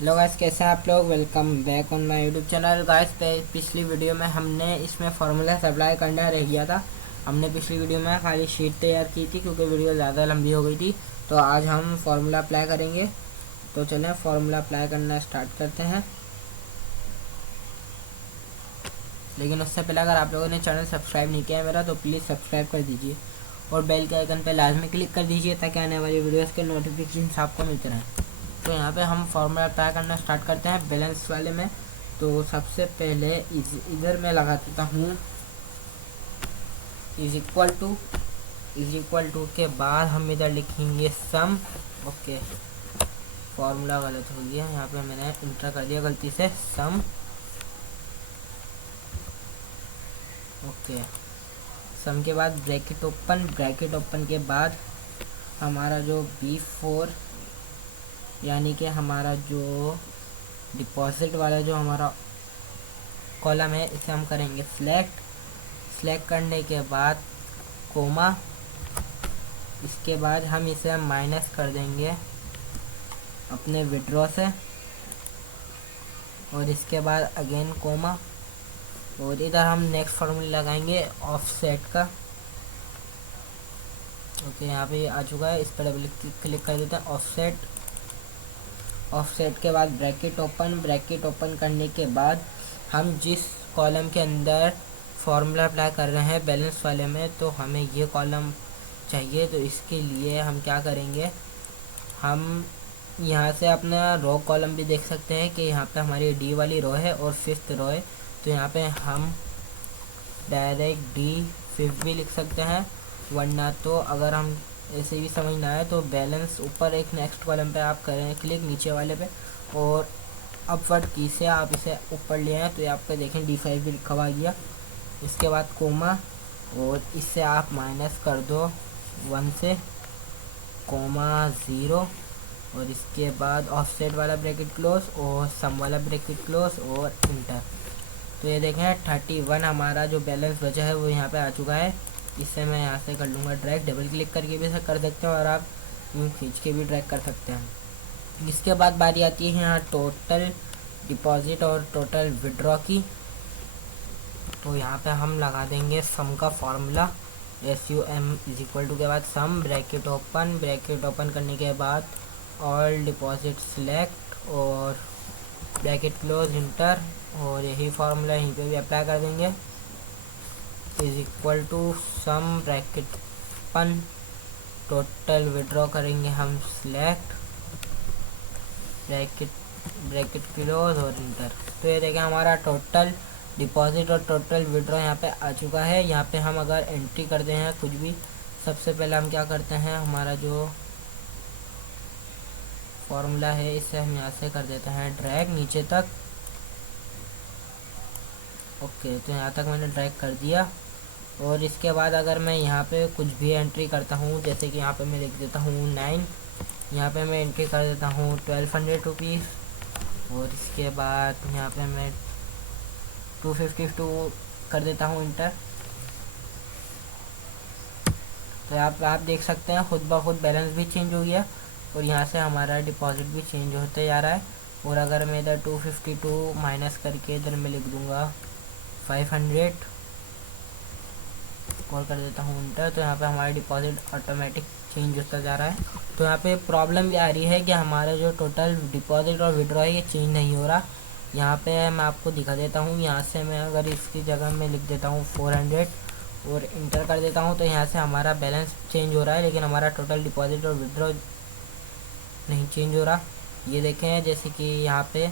Hello guys, कैसे हैं आप लोग। Welcome back on my YouTube channel. Guys पिछली वीडियो में हमने इसमें फार्मूला अप्लाई करना रह गया था। हमने पिछली वीडियो में खाली शीट तैयार की थी क्योंकि वीडियो ज़्यादा लंबी हो गई थी। तो आज हम फार्मूला अप्लाई करेंगे। तो चलें फार्मूला अप्लाई करना स्टार्ट करते हैं। लेकिन उससे पहले अगर आप लोगों ने चैनल सब्सक्राइब नहीं किया है मेरा तो प्लीज़ सब्सक्राइब कर दीजिए और बेल के आइकन पर लाजमी क्लिक कर दीजिए ताकि आने वाली वीडियोज़ के नोटिफिकेशन आपको मिलते रहें। तो यहाँ पे हम फार्मूला अप्लाई करना स्टार्ट करते हैं बैलेंस वाले में। तो सबसे पहले इधर मैं लगा देता हूँ इज इक्वल टू के बाद हम इधर लिखेंगे सम। ओके, फार्मूला गलत हो गया, यहाँ पे मैंने इंटर कर दिया गलती से सम। ओके, सम के बाद ब्रैकेट ओपन के बाद हमारा जो B4 यानी कि हमारा जो डिपॉजिट वाला जो हमारा कॉलम है इसे हम करेंगे सिलेक्ट करने के बाद कोमा। इसके बाद हम इसे माइनस कर देंगे अपने विड्रॉ से और इसके बाद अगेन कोमा और इधर हम नेक्स्ट फार्मूला लगाएंगे ऑफसेट का। ओके, यहाँ पे आ चुका है, इस पर डबल क्लिक कर देते हैं ऑफसेट के बाद ब्रैकेट ओपन करने के बाद हम जिस कॉलम के अंदर फार्मूला अप्लाई कर रहे हैं बैलेंस वाले में तो हमें ये कॉलम चाहिए। तो इसके लिए हम क्या करेंगे, हम यहाँ से अपना रो कॉलम भी देख सकते हैं कि यहाँ पे हमारी डी वाली रो है और फिफ्थ रो है। तो यहाँ पे हम डायरेक्ट D5 भी लिख सकते हैं, वरना तो अगर हम ऐसे भी समझ ना आए तो बैलेंस ऊपर एक नेक्स्ट कॉलम पे आप करें क्लिक नीचे वाले पे और अपवर्ड की से आप इसे ऊपर ले आएँ तो ये आपका देखें D5 भी लिखा हुआ गया। इसके बाद कोमा और इससे आप माइनस कर दो 1 से कोमा 0 और इसके बाद ऑफसेट वाला ब्रैकेट क्लोज और सम वाला ब्रैकेट क्लोज और इंटर। तो ये देखें 31 हमारा जो बैलेंस बचा है वो यहाँ पे आ चुका है। इससे मैं यहाँ से कर लूँगा ड्रैग, डबल क्लिक करके भी इसे कर सकते हैं और आप यूँ खींच के भी ड्रैग कर सकते हैं। इसके बाद बारी आती है यहाँ टोटल डिपॉजिट और टोटल विड्रॉ की। तो यहाँ पे हम लगा देंगे सम का formula SUM is equal to के बाद सम ब्रैकेट ओपन करने के बाद ऑल डिपॉजिट सिलेक्ट और ब्रैकेट क्लोज इंटर और यही फार्मूला यहीं पे भी अप्लाई कर देंगे। Is equal to sum bracket open total withdraw करेंगे हम सिलेक्ट ब्रैकेट क्लोज और इंटर। तो ये देखें हमारा टोटल डिपॉजिट और टोटल विड्रॉ यहाँ पे आ चुका है। यहाँ पे हम अगर एंट्री करते हैं कुछ भी, सबसे पहले हम क्या करते हैं, हमारा जो फॉर्मूला है इसे हम यहाँ से कर देते हैं ड्रैग नीचे तक। ओके, तो यहाँ तक मैंने ड्रैग कर दिया और इसके बाद अगर मैं यहाँ पे कुछ भी एंट्री करता हूँ जैसे कि यहाँ पे मैं लिख देता हूँ 9, यहाँ पे मैं एंट्री कर देता हूँ 1200 रुपीज़ और इसके बाद यहाँ पे मैं 252 कर देता हूँ इंटर। तो आप देख सकते हैं खुद ब खुद बैलेंस भी चेंज हो गया और यहाँ से हमारा डिपॉजिट भी चेंज होते जा रहा है। और अगर मैं इधर 252 माइनस करके इधर मैं लिख दूँगा 500 और कर देता हूँ इंटर, तो यहाँ पे हमारा डिपॉजिट ऑटोमेटिक चेंज होता जा रहा है। तो यहाँ पे प्रॉब्लम भी आ रही है कि हमारा जो टोटल डिपॉजिट और विड्रॉ है ये चेंज नहीं हो रहा। यहाँ पे मैं आपको दिखा देता हूँ, यहाँ से मैं अगर इसकी जगह में लिख देता हूँ 400 और इंटर कर देता हूँ तो यहाँ से हमारा बैलेंस चेंज हो रहा है लेकिन हमारा टोटल डिपॉजिट और विड्रॉ नहीं चेंज हो रहा। ये देखें जैसे कि यहाँ पे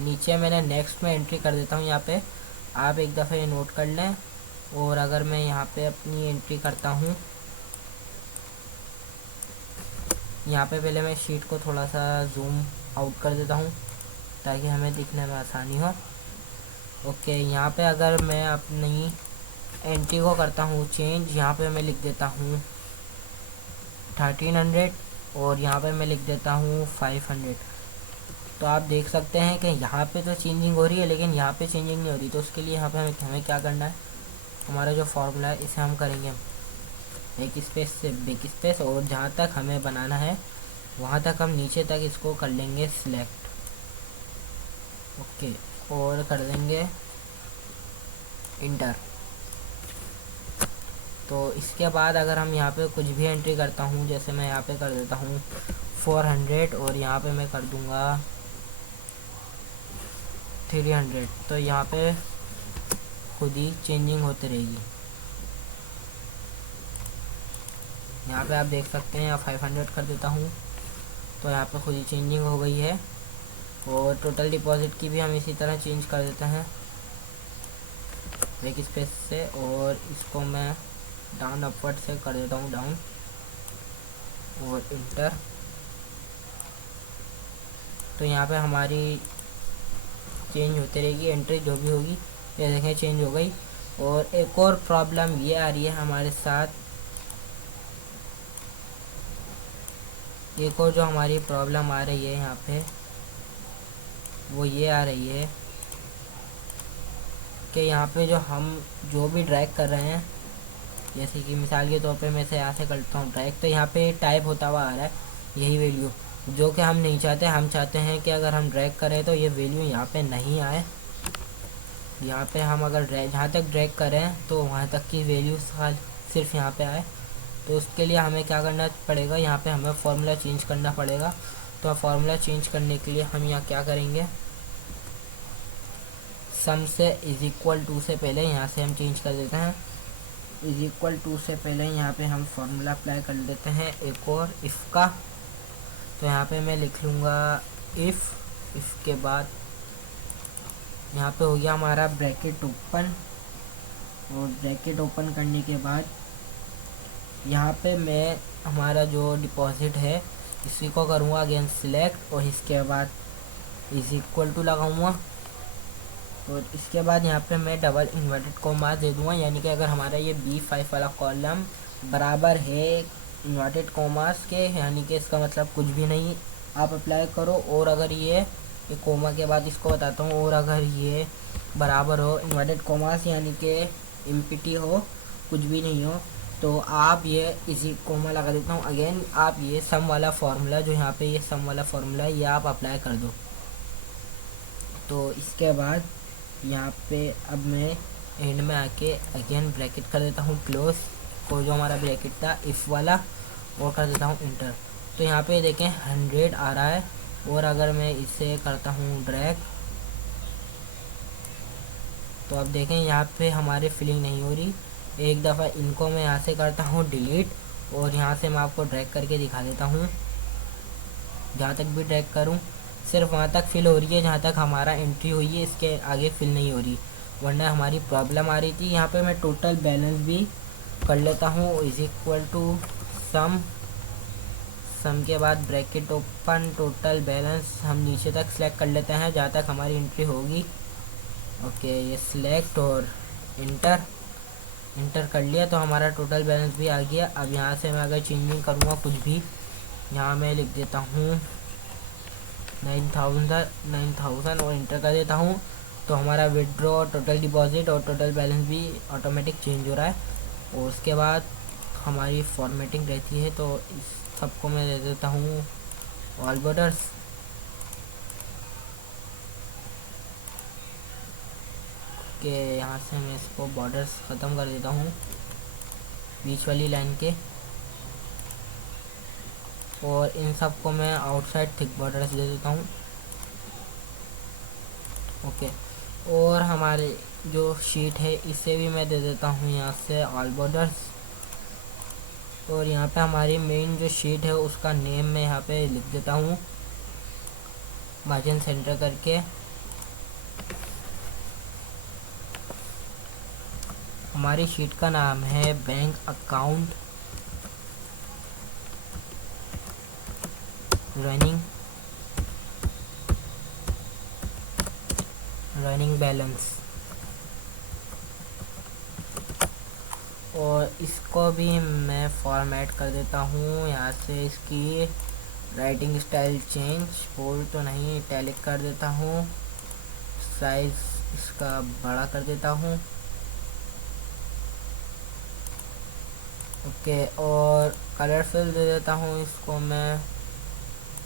नीचे मैंने नेक्स्ट में एंट्री कर देता हूँ, यहाँ पे आप एक दफ़ा ये नोट कर लें। और अगर मैं यहाँ पे अपनी एंट्री करता हूँ, यहाँ पे पहले मैं शीट को थोड़ा सा जूम आउट कर देता हूँ ताकि हमें दिखने में आसानी हो। ओके, यहाँ पे अगर मैं अपनी एंट्री को करता हूँ चेंज, यहाँ पे मैं लिख देता हूँ 1300 और यहाँ पे मैं लिख देता हूँ 500। तो आप देख सकते हैं कि यहाँ पे तो चेंजिंग हो रही है लेकिन यहाँ पे चेंजिंग नहीं हो रही। तो उसके लिए यहाँ पे हमें क्या करना है, हमारा जो फार्मूला है इसे हम करेंगे एक स्पेस से बिग स्पेस और जहाँ तक हमें बनाना है वहाँ तक हम नीचे तक इसको कर लेंगे सिलेक्ट। ओके, और कर देंगे इंटर। तो इसके बाद अगर हम यहाँ पे कुछ भी एंट्री करता हूँ, जैसे मैं यहाँ पे कर देता हूँ 400 और यहाँ पे मैं कर दूँगा 300, तो यहाँ पे खुद ही चेंजिंग होती रहेगी। यहाँ पे आप देख सकते हैं, 500 कर देता हूँ तो यहाँ पे खुद ही चेंजिंग हो गई है। और टोटल डिपॉजिट की भी हम इसी तरह चेंज कर देते हैं एक स्पेस से, और इसको मैं डाउन अपवर्ड से कर देता हूँ डाउन, और इंटर। तो यहाँ पे हमारी चेंज होती रहेगी एंट्री जो भी होगी। ये देखें चेंज हो गई। और एक और प्रॉब्लम ये आ रही है हमारे साथ, एक और जो हमारी प्रॉब्लम आ रही है यहाँ पे, वो ये आ रही है कि यहाँ पे जो भी ड्रैग कर रहे हैं, जैसे कि मिसाल के तौर पे मैं से यहाँ से करता हूँ ड्रैग, तो यहाँ पे टाइप होता हुआ आ रहा है यही वैल्यू, जो कि हम नहीं चाहते। हम चाहते हैं कि अगर हम ड्रैग करें तो ये वैल्यू यहाँ पे नहीं आए। यहाँ पे हम अगर जहाँ तक ड्रैग करें तो वहाँ तक की वैल्यू सिर्फ यहाँ पे आए। तो उसके लिए हमें क्या करना पड़ेगा, यहाँ पे हमें फार्मूला चेंज करना पड़ेगा। तो फार्मूला चेंज करने के लिए हम यहाँ क्या करेंगे, सम से इज इक्वल टू से पहले यहाँ से हम चेंज कर देते हैं। इज इक्वल टू से पहले यहाँ पे हम फार्मूला अप्लाई कर देते हैं एक और इफ़ का। तो यहाँ पे मैं लिख लूँगा इफ़ के बाद यहाँ पे हो गया हमारा ब्रैकेट ओपन, और ब्रैकेट ओपन करने के बाद यहाँ पे मैं हमारा जो डिपॉजिट है इसी को करूँगा अगेन सिलेक्ट, और इसके बाद इज इक्वल टू लगाऊँगा। और इसके बाद यहाँ पे मैं डबल इन्वर्टेड कोमा दे दूँगा, यानी कि अगर हमारा ये B5 वाला कॉलम बराबर है इन्वर्टेड कोमास के, यानी कि इसका मतलब कुछ भी नहीं आप अप्लाई करो। और अगर ये कोमा के बाद इसको बताता हूँ, और अगर ये बराबर हो इन्वर्टेड कोमास यानी कि एम्प्टी हो, कुछ भी नहीं हो, तो आप ये इसी कोमा लगा देता हूँ अगेन। आप ये सम वाला फार्मूला जो यहाँ पे ये सम वाला फार्मूला है ये आप अप्लाई कर दो। तो इसके बाद यहाँ पे अब मैं एंड में आके अगेन ब्रैकेट कर देता हूँ क्लोज, को जो हमारा ब्रैकेट था इफ़ वाला, वो कर देता हूँ इंटर। तो यहाँ पे देखें 100 आ रहा है। और अगर मैं इसे करता हूँ ड्रैग, तो अब देखें यहाँ पे हमारी फिलिंग नहीं हो रही। एक दफ़ा इनको मैं यहाँ से करता हूँ डिलीट, और यहाँ से मैं आपको ड्रैग करके दिखा देता हूँ। जहाँ तक भी ड्रैग करूँ सिर्फ वहाँ तक फिल हो रही है जहाँ तक हमारा एंट्री हुई है, इसके आगे फिल नहीं हो रही, वरना हमारी प्रॉब्लम आ रही थी। यहाँ पे मैं टोटल बैलेंस भी कर लेता हूँ इज इक्वल टू सम के बाद ब्रैकेट ओपन, टोटल बैलेंस हम नीचे तक सिलेक्ट कर लेते हैं जहाँ तक हमारी एंट्री होगी। ओके, ये सिलेक्ट और इंटर कर लिया, तो हमारा टोटल बैलेंस भी आ गया। अब यहाँ से मैं अगर चेंजिंग करूँगा कुछ भी, यहाँ मैं लिख देता हूँ 9000 और इंटर कर देता हूँ, तो हमारा विड्रॉ, टोटल डिपॉजिट और टोटल बैलेंस भी ऑटोमेटिक चेंज हो रहा है। और उसके बाद हमारी फॉर्मेटिंग रहती है, तो इस सबको मैं दे देता हूँ ऑल बॉर्डर्स। के यहाँ से मैं इसको बॉर्डर्स ख़त्म कर देता हूँ बीच वाली लाइन के, और इन सब को मैं आउटसाइड थिक बॉर्डर्स दे देता हूँ। ओके, और हमारे जो शीट है इसे भी मैं दे देता हूँ यहाँ से ऑल बॉर्डर्स। और यहाँ पे हमारी मेन जो शीट है उसका नेम मैं यहाँ पे लिख देता हूँ मार्जिन सेंटर करके। हमारी शीट का नाम है बैंक अकाउंट रनिंग बैलेंस, और इसको भी मैं फॉर्मेट कर देता हूँ यहाँ से। इसकी राइटिंग स्टाइल चेंज, बोल्ड तो नहीं, इटैलिक कर देता हूँ, साइज इसका बड़ा कर देता हूँ। ओके, और कलर फिल दे देता हूँ इसको मैं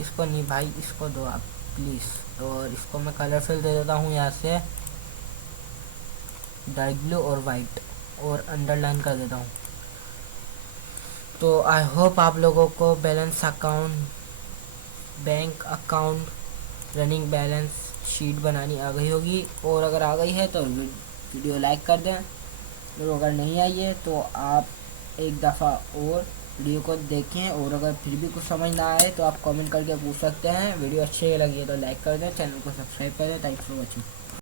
इसको नहीं भाई, इसको दो आप प्लीज़। और इसको मैं कलर फिल दे देता हूँ यहाँ से, डार्क ब्लू और वाइट, और अंडरलाइन कर देता हूँ। तो आई होप आप लोगों को balance account, bank account, running balance sheet बनानी आ गई होगी, और अगर आ गई है तो वीडियो लाइक कर दें, और अगर नहीं आई है तो आप एक दफ़ा और वीडियो को देखें, और अगर फिर भी कुछ समझ ना आए तो आप कमेंट करके पूछ सकते हैं। वीडियो अच्छी लगी है तो लाइक कर दें, चैनल को सब्सक्राइब कर दें। Thanks for watching.